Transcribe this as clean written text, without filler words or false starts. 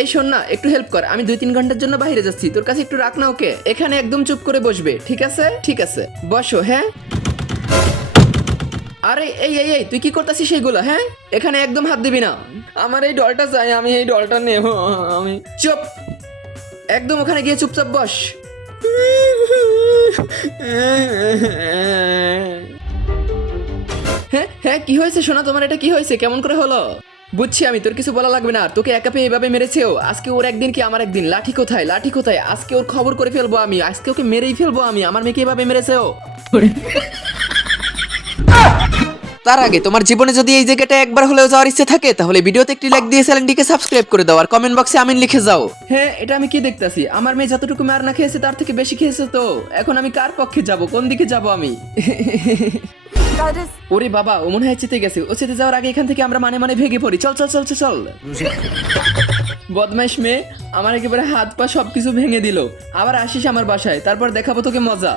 এই শোন না, একটু হেল্প কর, আমি 2-3 ঘন্টার জন্য বাইরে যাচ্ছি, তোর কাছে একটু রাখ না ওকে। এখানে একদম চুপ করে বসবে, ঠিক আছে? ঠিক আছে, বসো। হ্যাঁ, আরে এই এই এই তুই কি করতেছিস সেইগুলো? হ্যাঁ, এখানে একদম হাত দিবি না। আমার এই ডলটা চাই, আমি এই ডলটা নেব। আমি চুপ, একদম ওখানে গিয়ে চুপচাপ বস। হ্যাঁ হ্যাঁ, কি হয়েছে সোনা তোমার? এটা কি হয়েছে? কেমন করে হলো? বুঝছি আমি, তোর কিছু বলা লাগবে না। আর তোকে একা পেয়ে এইভাবে মেরেছেও। আজকে ওর একদিন কি আমার একদিন। লাঠি কোথায়? লাঠি কোথায়? আজকে ওর খবর করে ফেলবো আমি। আজকে ওকে মেরেই ফেলবো আমি। আমার মেয়েকে এভাবে মেরেছেও। তার আগে তোমার জীবনে যদি এই জায়গাটা একবার হলেও যাওয়ার ইচ্ছে থাকে তাহলে ভিডিওতে একটি লাইক দিয়ে চ্যানেলটিকে সাবস্ক্রাইব করে দাও আর কমেন্ট বক্সে আমিন লিখে যাও। হ্যাঁ, এটা আমি কি দেখতাছি? আমার মেয়ে যতটুকু মার না খেয়েছে তার থেকে বেশি খেয়েছে তো। এখন আমি কার পক্ষে যাব? কোন দিকে যাব আমি? ওরে বাবা, ও মনে হয় চেতে গেছে। ও চেতে যাওয়ার আগে এখান থেকে আমরা মানে মানে ভেগে পড়ি। চল চল চল চল চল। বদমাইশ মেয়ে, আমার একেবারে হাত পা সবকিছু ভেঙে দিল। আবার আসিস আমার বাসায়, তারপর দেখাবো তোকে মজা।